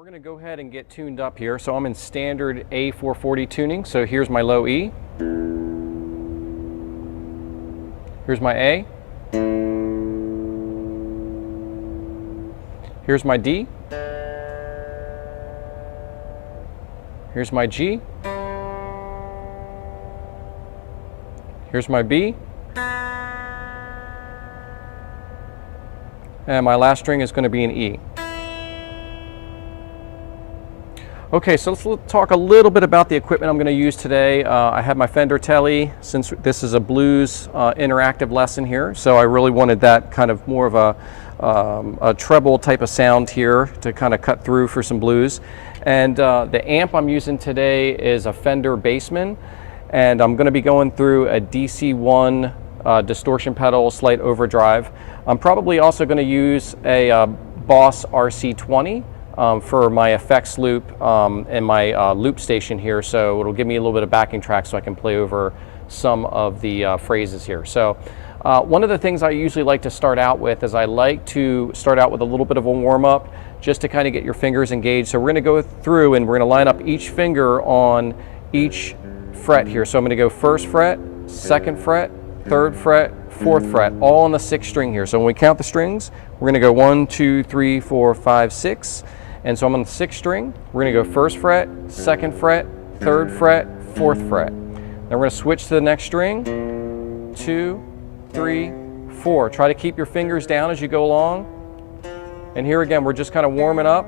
We're going to go ahead and get tuned up here. So I'm in standard A440 tuning. So here's my low E. Here's my A. Here's my D. Here's my G. Here's my B. And my last string is going to be an E. Okay, so let's talk a little bit about the equipment I'm going to use today. I have my Fender Tele, since this is a blues interactive lesson here, so I really wanted that kind of more of a treble type of sound here to kind of cut through for some blues. And the amp I'm using today is a Fender Bassman, and I'm going to be going through a DC1 distortion pedal, slight overdrive. I'm probably also going to use a Boss RC20 for my effects loop and my loop station here, so it'll give me a little bit of backing track so I can play over some of the phrases here. So one of the things I usually like to start out with is I like to start out with a little bit of a warm-up just to kind of get your fingers engaged. So we're going to go through and we're going to line up each finger on each fret here. So I'm going to go first fret, second fret, third fret, fourth fret, all on the sixth string here. So when we count the strings, we're going to go 1, 2, 3, 4, 5, 6. And so I'm on the sixth string. We're going to go first fret, second fret, third fret, fourth fret. Then we're going to switch to the next string. 2, 3, 4. Try to keep your fingers down as you go along. And here again, we're just kind of warming up.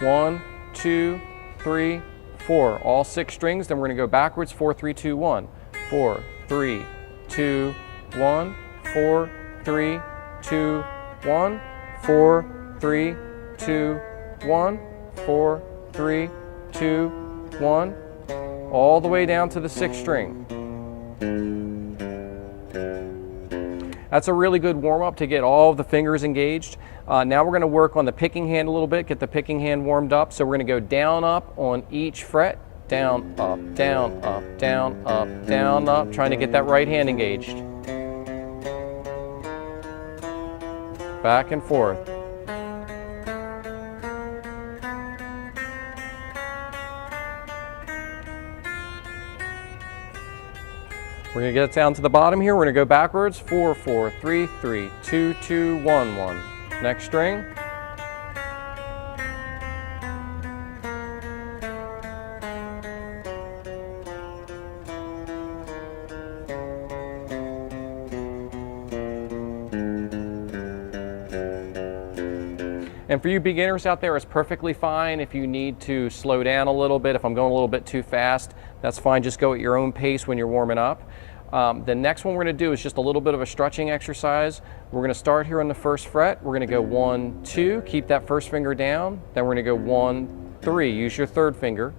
One, 2, 3, 4. All six strings. Then we're going to go backwards. 4, 3, 2, 1. 4, 3, 2, 1. 4, 3, 2, 1, 4, 3, 2, 1, 4, 3, 2, 1, all the way down to the sixth string. That's a really good warm-up to get all of the fingers engaged. Now we're going to work on the picking hand a little bit, get the picking hand warmed up. So we're going to go down, up on each fret, down, up, down, up, down, up, down, up, trying to get that right hand engaged. Back and forth. We're going to get it down to the bottom here. We're going to go backwards. 4, 4, 3, 3, 2, 2, 1, 1. Next string. And for you beginners out there, it's perfectly fine if you need to slow down a little bit. If I'm going a little bit too fast, that's fine. Just go at your own pace when you're warming up. The next one we're going to do is just a little bit of a stretching exercise. We're going to start here on the first fret. We're going to go 1, 2, keep that first finger down. Then we're going to go 1, 3, use your third finger.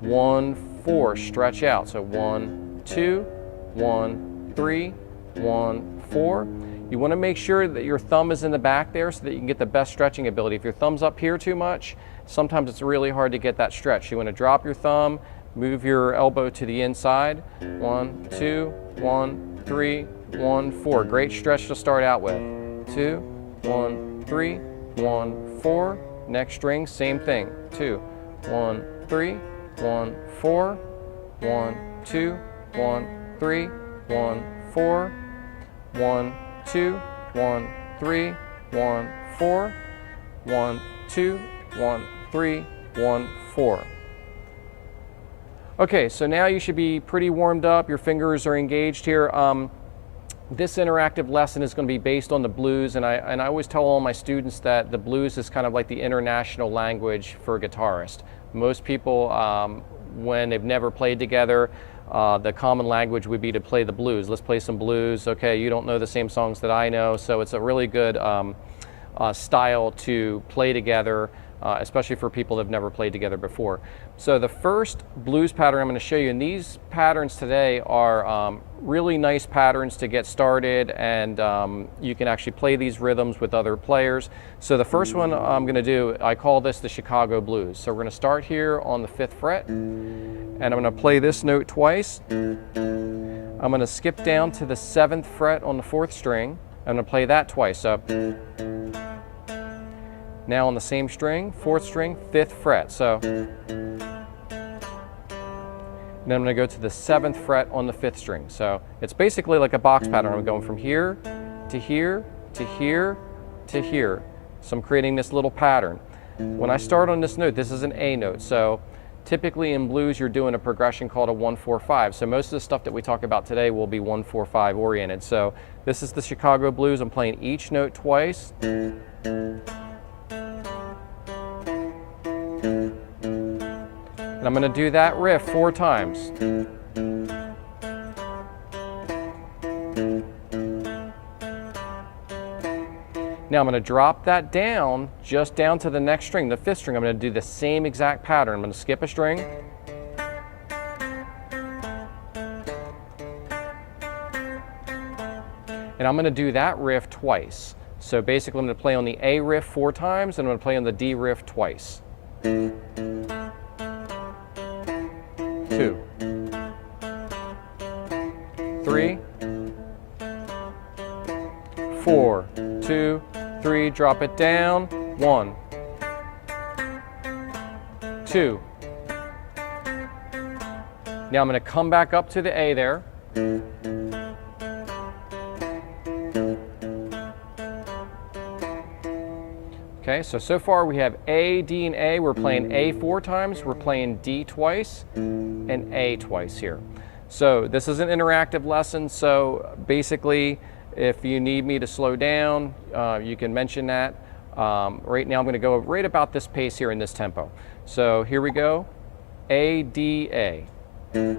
1, 4, stretch out. So 1, 2, 1, 3, 1, 4. You want to make sure that your thumb is in the back there so that you can get the best stretching ability. If your thumb's up here too much, sometimes it's really hard to get that stretch. You want to drop your thumb, move your elbow to the inside. 1, 2, 1, 3, 1, 4. Great stretch to start out with. 2, 1, 3, 1, 4. Next string, same thing. 2, 1, 3, 1, 4. 1, 2, 1, 3, 1, 4. 1, 2, 1, 3, 1, 4. 1, 2, 1, 3, 1, 4. Okay, so now you should be pretty warmed up. Your fingers are engaged here. This interactive lesson is going to be based on the blues, and I always tell all my students that the blues is kind of like the international language for a guitarist. Most people, when they've never played together, the common language would be to play the blues. Let's play some blues. Okay, you don't know the same songs that I know, so it's a really good style to play together, especially for people that have never played together before. So the first blues pattern I'm going to show you, and these patterns today are really nice patterns to get started, and you can actually play these rhythms with other players. So the first one I'm going to do, I call this the Chicago Blues. So we're going to start here on the 5th fret, and I'm going to play this note twice. I'm going to skip down to the 7th fret on the 4th string, I'm going to play that twice. So now on the same string, 4th string, 5th fret. So then I'm going to go to the 7th fret on the 5th string. So it's basically like a box pattern. I'm going from here to here to here to here. So I'm creating this little pattern. When I start on this note, this is an A note. So typically in blues, you're doing a progression called a 1-4-5. So most of the stuff that we talk about today will be 1-4-5 oriented. So this is the Chicago blues. I'm playing each note twice. And I'm going to do that riff 4 times. Now I'm going to drop that down, just down to the next string, the 5th string. I'm going to do the same exact pattern. I'm going to skip a string. And I'm going to do that riff twice. So basically I'm going to play on the A riff 4 times, and I'm going to play on the D riff twice. 2, 3, 4, 2, 3, drop it down, 1, 2. Now I'm going to come back up to the A there. Okay, so far we have A, D, and A. We're playing A 4 times, we're playing D twice, and A twice here. So this is an interactive lesson, so basically if you need me to slow down, you can mention that. Right now I'm going to go right about this pace here in this tempo. So here we go. A, D, A. 2,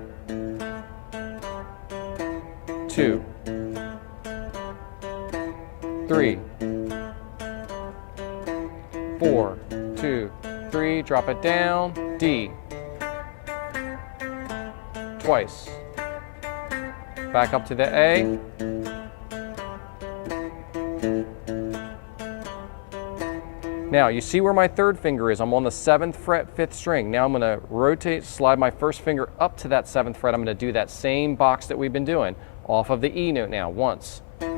3, 4, 2, 3, drop it down, D. Twice. Back up to the A. Now, you see where my 3rd finger is. I'm on the 7th fret, 5th string. Now I'm going to rotate, slide my 1st finger up to that 7th fret. I'm going to do that same box that we've been doing off of the E note now, once. Now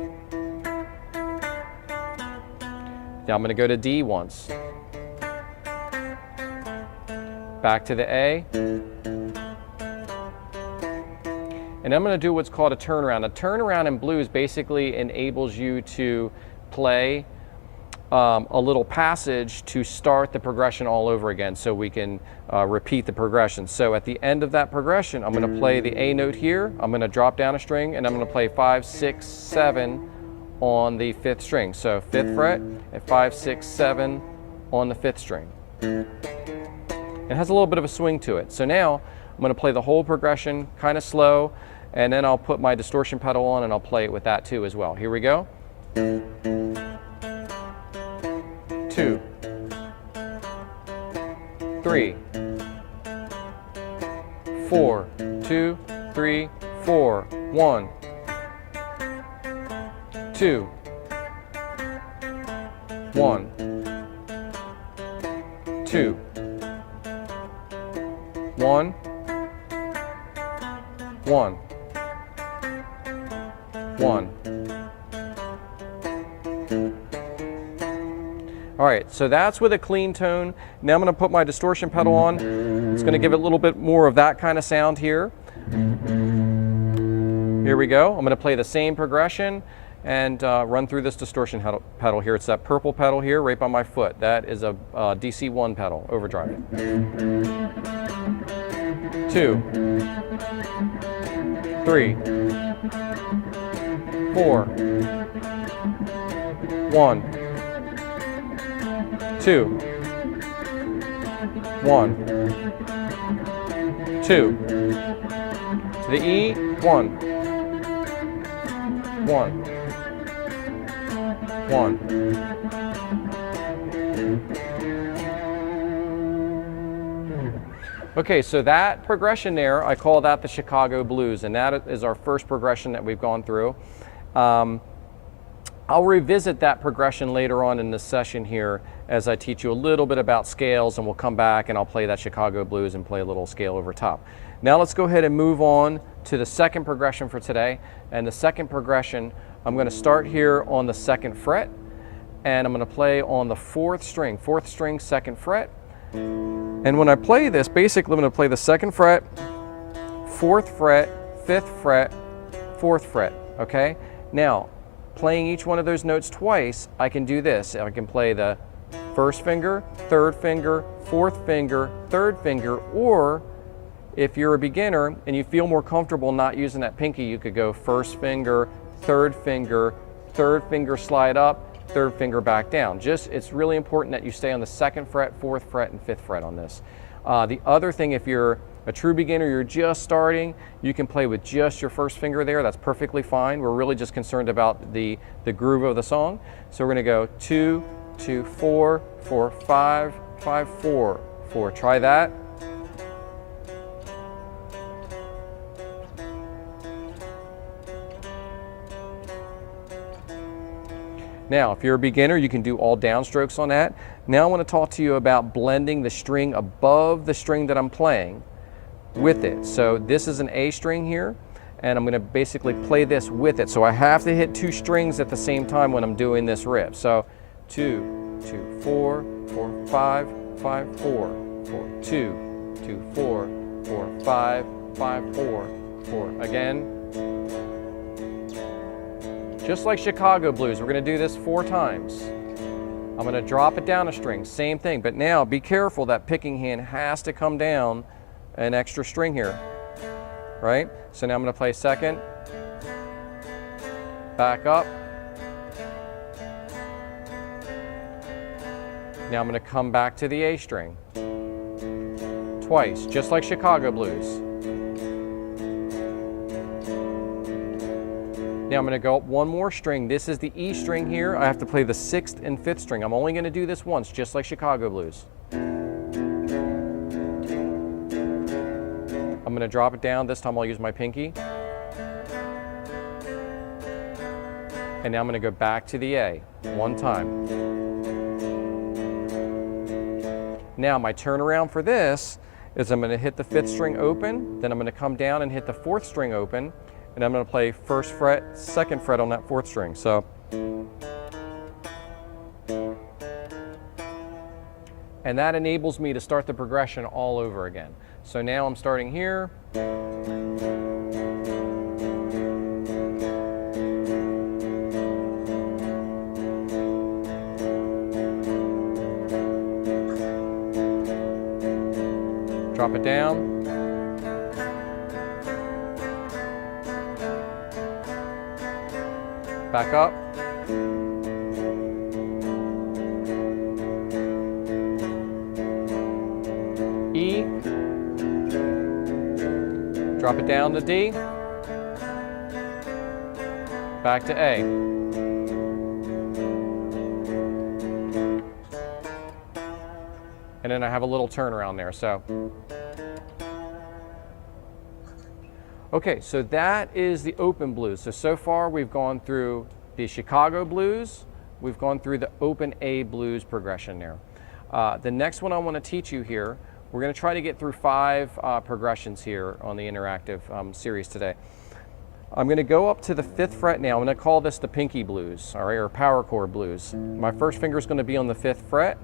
I'm going to go to D once. Back to the A. And I'm going to do what's called a turnaround. A turnaround in blues basically enables you to play a little passage to start the progression all over again, so we can repeat the progression. So at the end of that progression, I'm going to play the A note here, I'm going to drop down a string, and I'm going to play 5, 6, 7 on the 5th string. So 5th fret and 5, 6, 7 on the 5th string. It has a little bit of a swing to it. So now I'm going to play the whole progression kind of slow, and then I'll put my distortion pedal on and I'll play it with that too as well. Here we go. 2, 3, 4, 2, 3, 4, 1, 2, 1, 2, 1, 1, 1. All right, so that's with a clean tone. Now I'm going to put my distortion pedal on. It's going to give it a little bit more of that kind of sound here. Here we go. I'm going to play the same progression and run through this distortion pedal here. It's that purple pedal here right by my foot. That is a DC1 pedal, overdrive. 2, 3, 4, 1, 2, 1, 2, to the E, 1, 1, 1. Okay, so that progression there, I call that the Chicago Blues, and that is our first progression that we've gone through. I'll revisit that progression later on in this session here as I teach you a little bit about scales, and we'll come back and I'll play that Chicago Blues and play a little scale over top. Now let's go ahead and move on to the second progression for today. And the second progression I'm going to start here on the 2nd fret, and I'm going to play on the 4th string, 2nd fret. And when I play this, basically I'm going to play the 2nd fret, 4th fret, 5th fret, 4th fret, okay? Now, playing each one of those notes twice, I can do this. I can play the 1st finger, 3rd finger, 4th finger, 3rd finger, or if you're a beginner and you feel more comfortable not using that pinky, you could go 1st finger, 3rd finger, 3rd finger slide up, 3rd finger back down. It's really important that you stay on the 2nd fret, 4th fret, and 5th fret on this. The other thing, if you're a true beginner, you're just starting, you can play with just your 1st finger there. That's perfectly fine. We're really just concerned about the groove of the song. So we're going to go 2, 2, 4, 4, 5, 5, 4, 4. Try that. Now, if you're a beginner, you can do all downstrokes on that. Now I want to talk to you about blending the string above the string that I'm playing with it. So this is an A string here, and I'm going to basically play this with it. So I have to hit 2 strings at the same time when I'm doing this riff. So 2, 2, 4, 4, 5, 5, 4, 4, 2, 2, 4, 4, 5, 5, 4, 4. Again. Just like Chicago Blues, we're going to do this 4 times. I'm going to drop it down a string, same thing, but now be careful, that picking hand has to come down an extra string here, right? So now I'm going to play 2nd, back up. Now I'm going to come back to the A string, twice, just like Chicago Blues. Now I'm going to go up 1 more string. This is the E string here. I have to play the 6th and 5th string. I'm only going to do this once, just like Chicago Blues. I'm going to drop it down. This time I'll use my pinky. And now I'm going to go back to the A 1 time. Now my turnaround for this is I'm going to hit the 5th string open, then I'm going to come down and hit the 4th string open, and I'm going to play 1st fret, 2nd fret on that 4th string. So, and that enables me to start the progression all over again. So now I'm starting here. Drop it down. Back up. E. Drop it down to D. Back to A. And then I have a little turnaround there. Okay, so that is the open blues. So far we've gone through the Chicago Blues, we've gone through the open A blues progression there. The next one I want to teach you here, we're going to try to get through 5 progressions here on the interactive series today. I'm going to go up to the 5th fret now. I'm going to call this the pinky blues, all right, or power chord blues. My 1st finger is going to be on the 5th fret,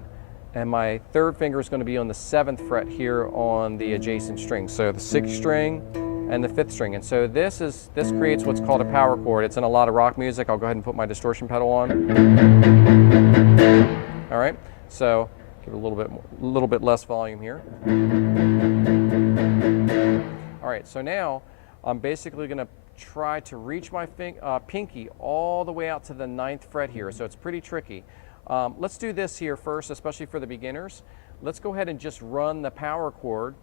and my 3rd finger is going to be on the 7th fret here on the adjacent string. So the 6th string and the 5th string. And so this creates what's called a power chord. It's in a lot of rock music. I'll go ahead and put my distortion pedal on. All right, so give it a little bit less volume here. All right, so now I'm basically going to try to reach my pinky all the way out to the 9th fret here. So it's pretty tricky. Let's do this here first, especially for the beginners. Let's go ahead and just run the power chord.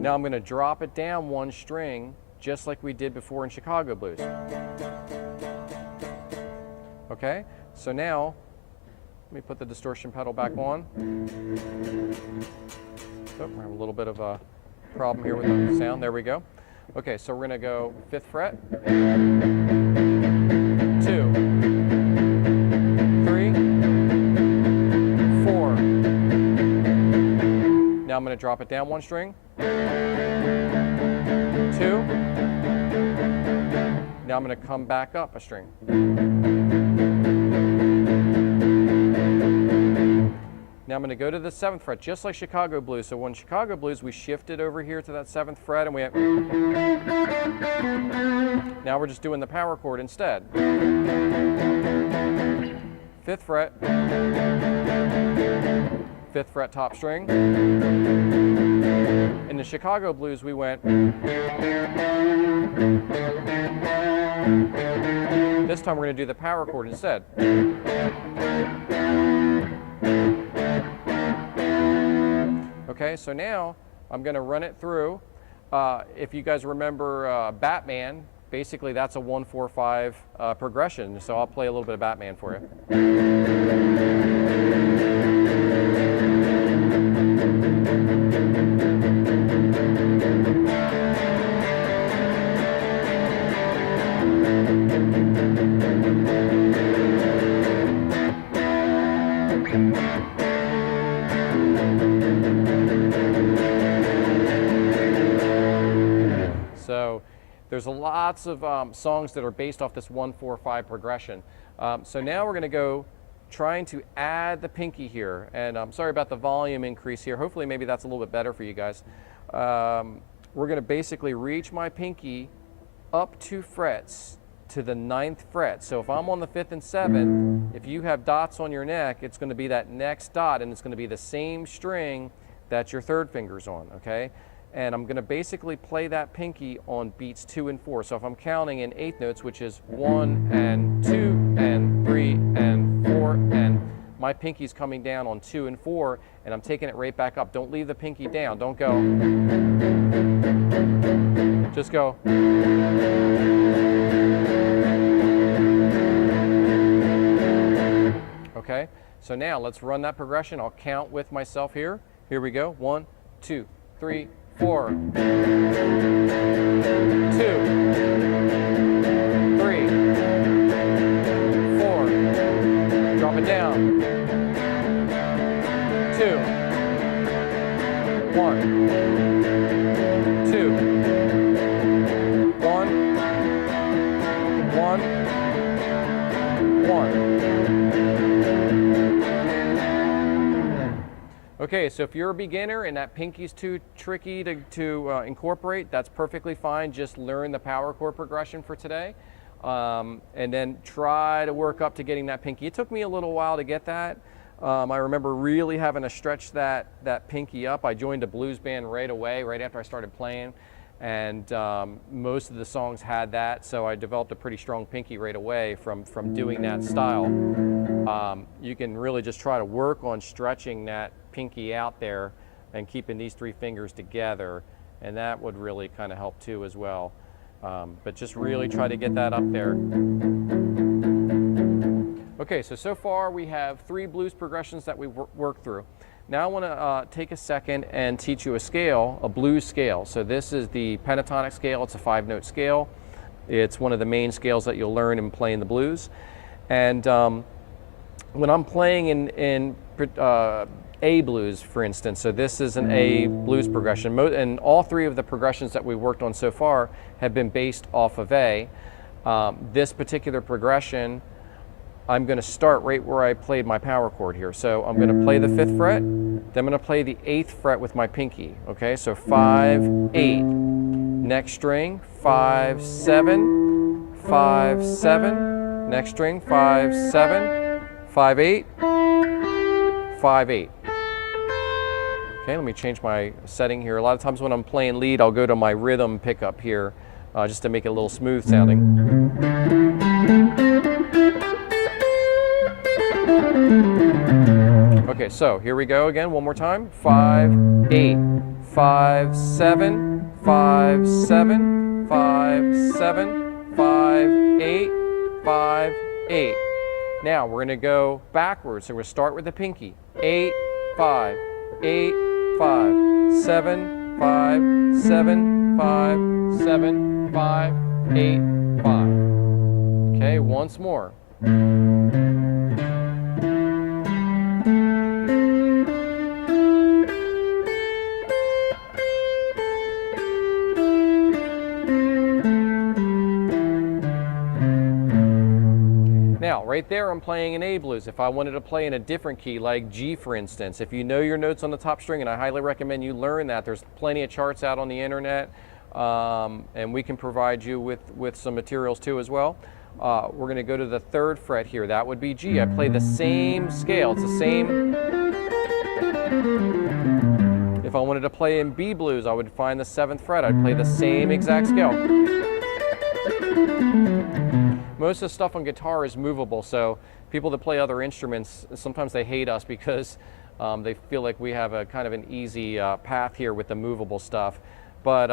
Now I'm going to drop it down 1 string, just like we did before in Chicago Blues. Okay, so now, let me put the distortion pedal back on. Oh, I have a little bit of a problem here with the sound. There we go. Okay, so we're going to go 5th fret, 2, 3, 4. Now I'm going to drop it down 1 string, 2, 2. Now I'm going to come back up a string. Now I'm going to go to the 7th fret, just like Chicago Blues. So when Chicago Blues, we shifted over here to that 7th fret, and we have. Now we're just doing the power chord instead. 5th fret, 5th fret top string. In the Chicago Blues, we went. This time we're going to do the power chord instead. Okay, so now I'm going to run it through. If you guys remember Batman, basically that's a 1-4-5 progression. So I'll play a little bit of Batman for you. So there's lots of songs that are based off this 1-4-5 progression. So now we're going to go trying to add the pinky here. And I'm sorry about the volume increase here. Hopefully maybe that's a little bit better for you guys. We're going to basically reach my pinky up 2 frets to the 9th fret. So if I'm on the 5th and 7th, if you have dots on your neck, it's going to be that next dot, and it's going to be the same string that your 3rd finger's on, okay? And I'm going to basically play that pinky on beats 2 and 4. So if I'm counting in 8th notes, which is 1 and 2 and 3 and 4, and my pinky's coming down on 2 and 4, and I'm taking it right back up. Don't leave the pinky down. Don't go. Just go. Okay, so now let's run that progression. I'll count with myself here. Here we go. 1, 2, 3, 4. 2, 3, 4. Drop it down. 2, 1, 2, 1, 1, 1. Okay, so if you're a beginner and that pinky's too tricky to incorporate, that's perfectly fine. Just learn the power chord progression for today, and then try to work up to getting that pinky. It took me a little while to get that. I remember really having to stretch that pinky up. I joined a blues band right away, right after I started playing, and most of the songs had that, so I developed a pretty strong pinky right away from doing that style. You can really just try to work on stretching that pinky out there and keeping these 3 fingers together, and that would really kind of help too as well. But just really try to get that up there. Okay, so far we have 3 blues progressions that we worked through. Now I want to take a second and teach you a scale, a blues scale. So this is the Pentatonic Scale. It's a 5-note scale. It's one of the main scales that you'll learn in playing the blues. And when I'm playing in A blues, for instance, so this is an A blues progression, and all 3 of the progressions that we worked on so far have been based off of A. This particular progression, I'm going to start right where I played my power chord here. So I'm going to play the 5th fret, then I'm going to play the 8th fret with my pinky. Okay, so 5, 8. Next string, 5, 7, 5, 7. Next string, 5, 7, 5, 8, 5, 8. Okay, let me change my setting here. A lot of times when I'm playing lead, I'll go to my rhythm pickup here just to make it a little smooth sounding. Okay, so here we go again, one more time. 5, 8, 5, 7, 5, 7, 5, 7, 5, 8, 5, 8. Now we're going to go backwards. So we're going to start with the pinky. 8, 5, 8, 5, 7, 5, 7, 5, 7, 5, 8, 5. Okay, once more. right there I'm playing an A blues. If I wanted to play in a different key, like G for instance, if you know your notes on the top string, and I highly recommend you learn that, there's plenty of charts out on the internet, and we can provide you with some materials too as well. We're going to go to the 3rd fret here. That would be G. I play the same scale. It's the same. If I wanted to play in B blues, I would find the 7th fret. I'd play the same exact scale. Most of the stuff on guitar is movable, so people that play other instruments, sometimes they hate us because they feel like we have a kind of an easy path here with the movable stuff. But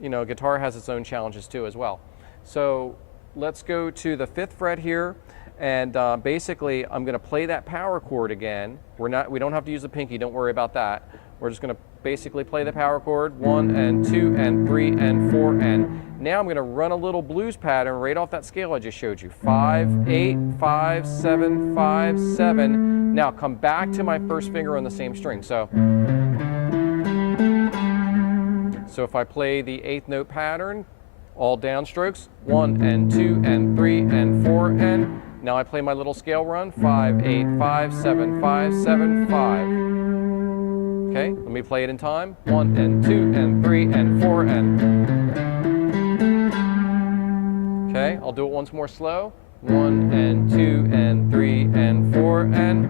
you know, guitar has its own challenges too as well. So let's go to the 5th fret here, and basically I'm going to play that power chord again. We don't have to use the pinky, don't worry about that. We're just going to basically play the power chord, 1 and 2 and 3 and 4, and now I'm going to run a little blues pattern right off that scale I just showed you. 5, 8, 5, 7, 5, 7. Now come back to my first finger on the same string. So if I play the 8th note pattern, all downstrokes, 1 and 2 and 3 and 4, and now I play my little scale run, 5, 8, 5, 7, 5, 7, 5. Okay, let me play it in time. 1 and 2 and 3 and 4 and. Okay, I'll do it once more slow. 1 and 2 and 3 and 4 and.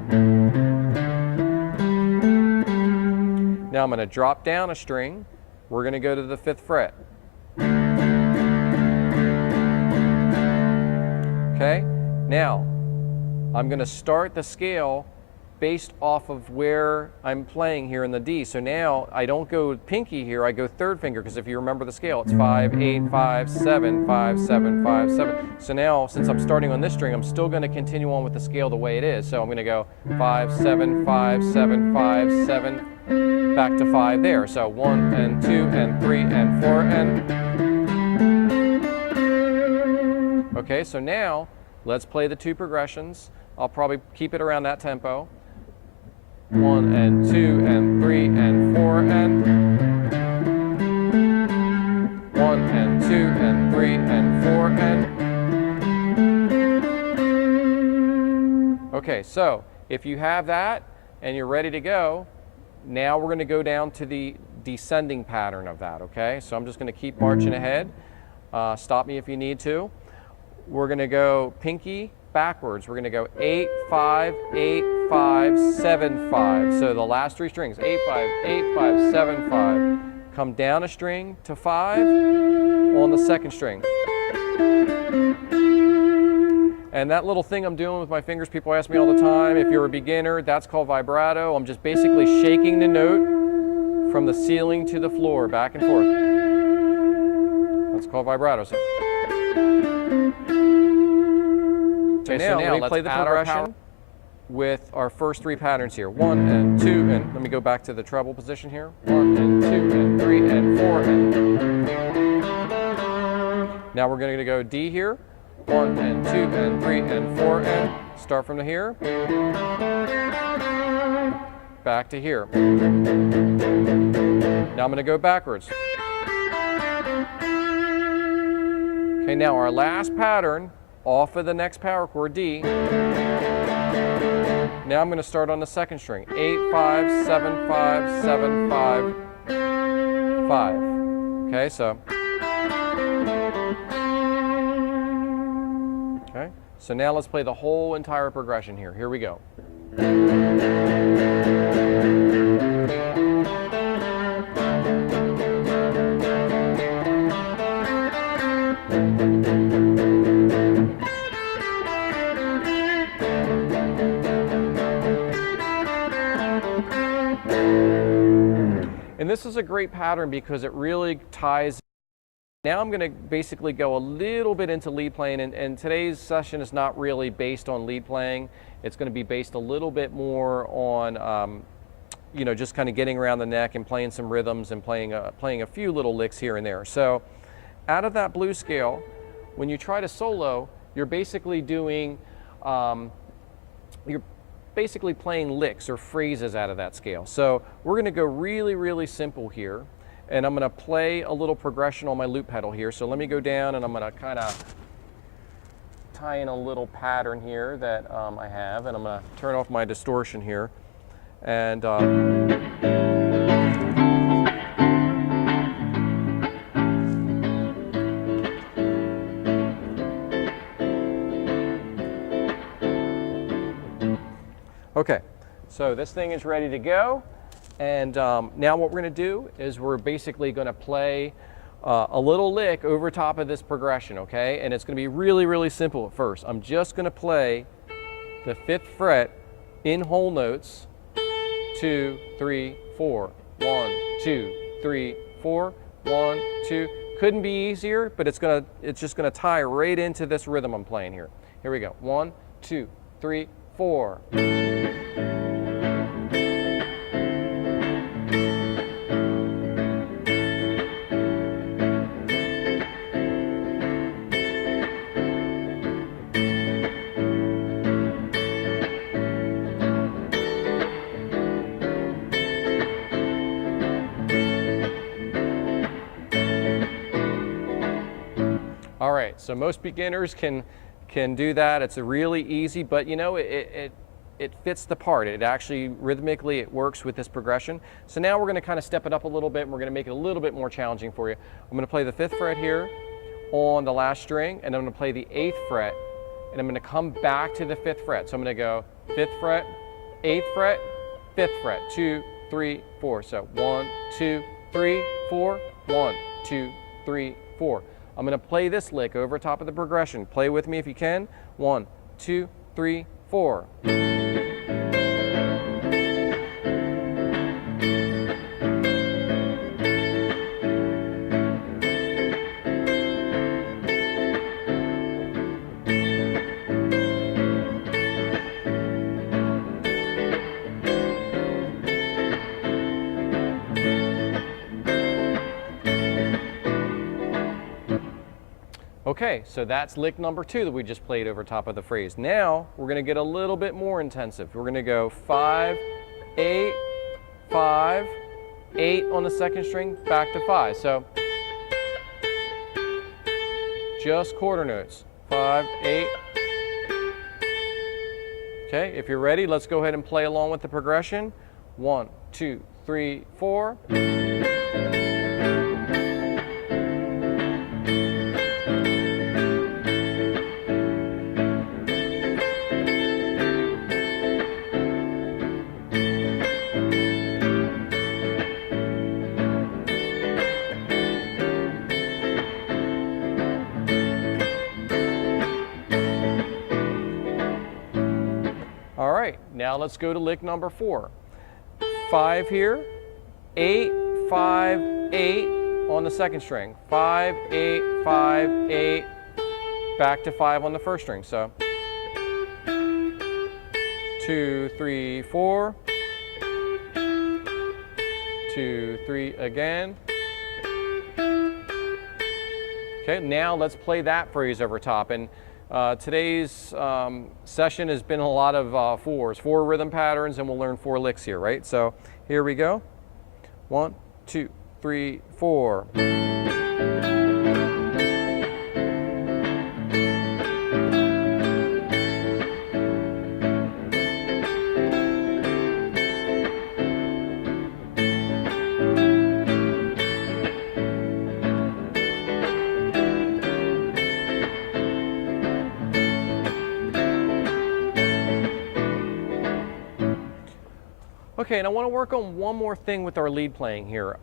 Now I'm going to drop down a string. We're going to go to the 5th fret. Okay, now I'm going to start the scale based off of where I'm playing here in the D. So now I don't go pinky here, I go 3rd finger, because if you remember the scale, it's 5, 8, 5, 7, 5, 7, 5, 7. So now, since I'm starting on this string, I'm still going to continue on with the scale the way it is. So I'm going to go 5, 7, 5, 7, 5, 7, back to 5 there. So 1 and 2 and 3 and 4 and. Okay, so now let's play the 2 progressions. I'll probably keep it around that tempo. 1 and 2 and 3 and 4 and. 1 and 2 and 3 and 4 and. Okay, so if you have that and you're ready to go, now we're going to go down to the descending pattern of that, okay? So I'm just going to keep marching ahead. Stop me if you need to. We're going to go pinky backwards. We're going to go 8, 5, 8, 5, 7, 5. So the last 3 strings, 8, 5, 8, 5, 7, 5. Come down a string to 5 on the 2nd string. And that little thing I'm doing with my fingers, people ask me all the time, if you're a beginner, that's called vibrato. I'm just basically shaking the note from the ceiling to the floor, back and forth. That's called vibrato. So now let's play the progression with our first 3 patterns here. 1 and 2 and, let me go back to the treble position here. 1 and 2 and 3 and 4 and. Now we're going to go D here. 1 and 2 and 3 and 4 and. Start from here. Back to here. Now I'm going to go backwards. Okay, now our last pattern off of the next power chord, D. Now I'm going to start on the 2nd string. 8, 5, 7, 5, 7, 5, 5. Okay, so. Okay, so now let's play the whole entire progression here. Here we go. And this is a great pattern because it really ties. Now I'm going to basically go a little bit into lead playing, and today's session is not really based on lead playing. It's going to be based a little bit more on, you know, just kind of getting around the neck and playing some rhythms and playing a few little licks here and there. So out of that blues scale, when you try to solo, you're basically doing, you're basically playing licks or phrases out of that scale. So we're going to go really, really simple here, and I'm going to play a little progression on my loop pedal here. So let me go down, and I'm going to kind of tie in a little pattern here that I have, and I'm going to turn off my distortion here. And okay, so this thing is ready to go. And now what we're going to do is we're basically going to play a little lick over top of this progression, okay? And it's going to be really, really simple at first. I'm just going to play the 5th fret in whole notes. 2, 3, 4. 1, 2, 3, 4. 1, 2. Couldn't be easier, but it's just gonna tie right into this rhythm I'm playing here. Here we go. 1, 2, 3, 4. All right, so most beginners can do that. It's a really easy, but you know, it fits the part. It actually, rhythmically, it works with this progression. So now we're gonna kind of step it up a little bit, and we're gonna make it a little bit more challenging for you. I'm gonna play the 5th fret here on the last string, and I'm gonna play the 8th fret, and I'm gonna come back to the 5th fret. So I'm gonna go 5th fret, 8th fret, 5th fret, 2, 3, 4. So 1, 2, 3, 4, 1, 2, 3, 4. I'm going to play this lick over top of the progression. Play with me if you can. 1, 2, 3, 4. Okay, so that's lick number 2 that we just played over top of the phrase. Now we're going to get a little bit more intensive. We're going to go 5, 8, 5, 8 on the 2nd string, back to 5. So just quarter notes. 5, 8. Okay, if you're ready, let's go ahead and play along with the progression. 1, 2, 3, 4. All right, now let's go to lick number 4. 5 here, 8, 5, 8 on the 2nd string. 5, 8, 5, 8, back to 5 on the 1st string. So 2, 3, 4, 2, 3 again. Okay, now let's play that phrase over top. And today's session has been a lot of 4s, 4 rhythm patterns, and we'll learn 4 licks here, right? So here we go. 1, 2, 3, 4. Okay, and I want to work on one more thing with our lead playing here.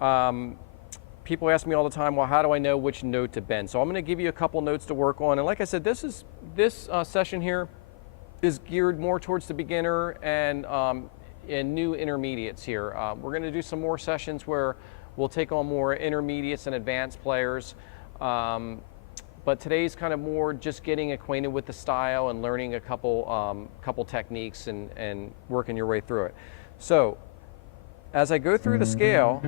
People ask me all the time, well, how do I know which note to bend? So I'm going to give you a couple notes to work on. And like I said, this session here is geared more towards the beginner and new intermediates here. We're going to do some more sessions where we'll take on more intermediates and advanced players. But today's kind of more just getting acquainted with the style and learning a couple techniques and working your way through it. So, as I go through the scale,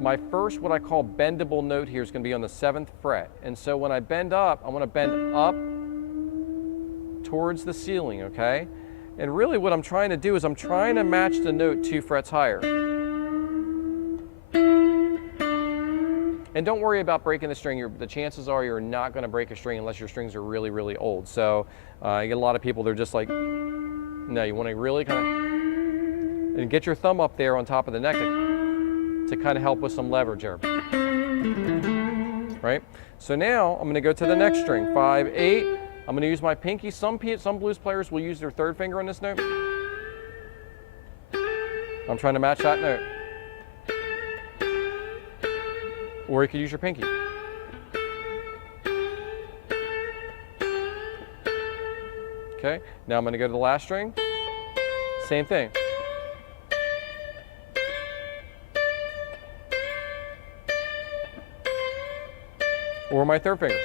my first, what I call bendable note here is going to be on the 7th fret. And so when I bend up, I want to bend up towards the ceiling, okay? And really what I'm trying to do is I'm trying to match the note 2 frets higher. And don't worry about breaking the string. The chances are you're not going to break a string unless your strings are really, really old. So you get a lot of people, they're just like, no, you want to really kind of, and get your thumb up there on top of the neck to kind of help with some leverage there. Right? So now I'm going to go to the next string, 5, 8. I'm going to use my pinky. Some blues players will use their third finger on this note. I'm trying to match that note. Or you could use your pinky. Okay, now I'm going to go to the last string. Same thing. Or my third finger.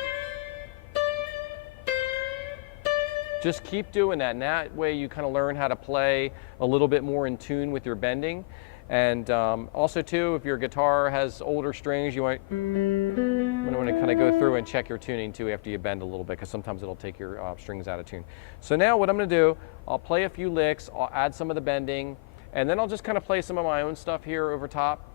Just keep doing that, and that way you kind of learn how to play a little bit more in tune with your bending. And also too, if your guitar has older strings, you might want to kind of go through and check your tuning too after you bend a little bit, because sometimes it'll take your strings out of tune. So now what I'm going to do, I'll play a few licks, I'll add some of the bending, and then I'll just kind of play some of my own stuff here over top.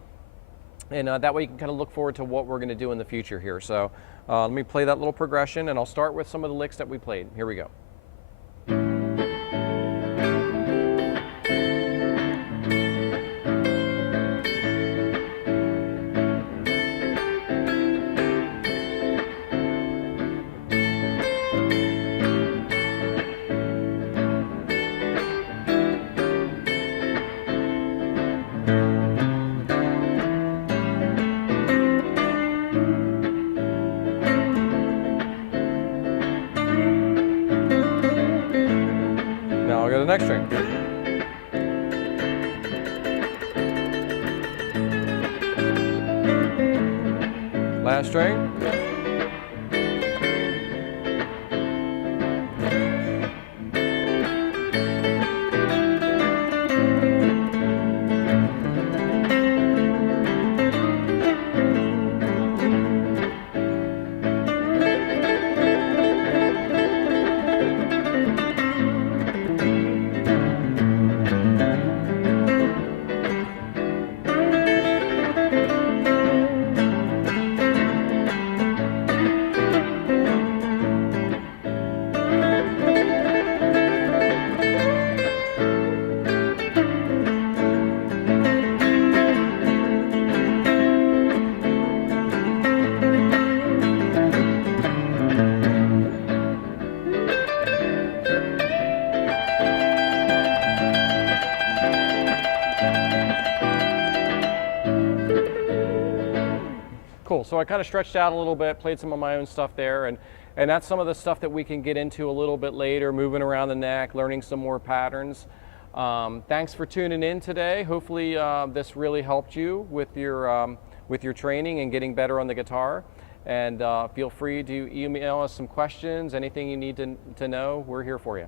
And that way you can kind of look forward to what we're going to do in the future here. So let me play that little progression, and I'll start with some of the licks that we played. Here we go. Now I'll go to the next string. Last string. Cool, so I kind of stretched out a little bit, played some of my own stuff there, and that's some of the stuff that we can get into a little bit later, moving around the neck, learning some more patterns. Thanks for tuning in today. Hopefully this really helped you with your training and getting better on the guitar. And feel free to email us some questions, anything you need to know, we're here for you.